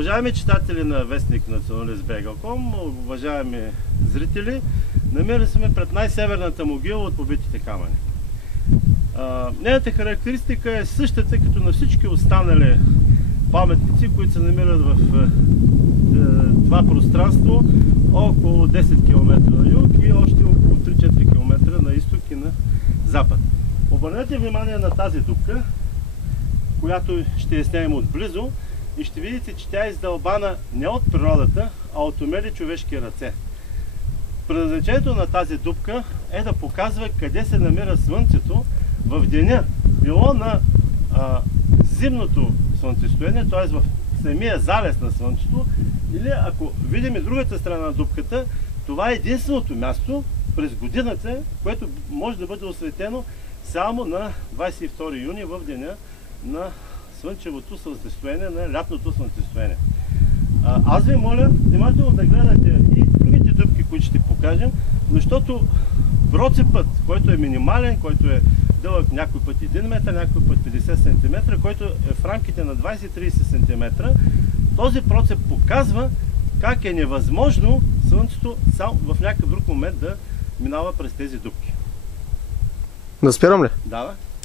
Уважаеми читатели на вестник Националист.bg.com, уважаеми зрители, намираме се пред най-северната могила от побитите камъни. Нейната характеристика е същата като на всички останали паметници, които се намират в това пространство около 10 км на юг и още около 3-4 км на изток и на запад. Обърнете внимание на тази дупка, която ще я снимем отблизо, и ще видите, че тя е издълбана не от природата, а от умели човешки ръце. Предназначението на тази дупка е да показва къде се намира Слънцето в деня, било на зимното слънцестояние, т.е. в самия залез на Слънцето, или ако видим и другата страна на дупката, това е единственото място през годината, което може да бъде осветено само на 22 юни в деня на слънчевото слънцестояние, на лятното слънцестояние. Аз ви моля внимателно да гледате и другите дупки, които ще покажем, защото процепът, който е минимален, който е дълъг някой път 1 метър, някой път 50 см, който е в рамките на 20-30 см, този процеп показва как е невъзможно Слънцето само в някакъв друг момент да минава през тези дупки. Да спирам ли? Да.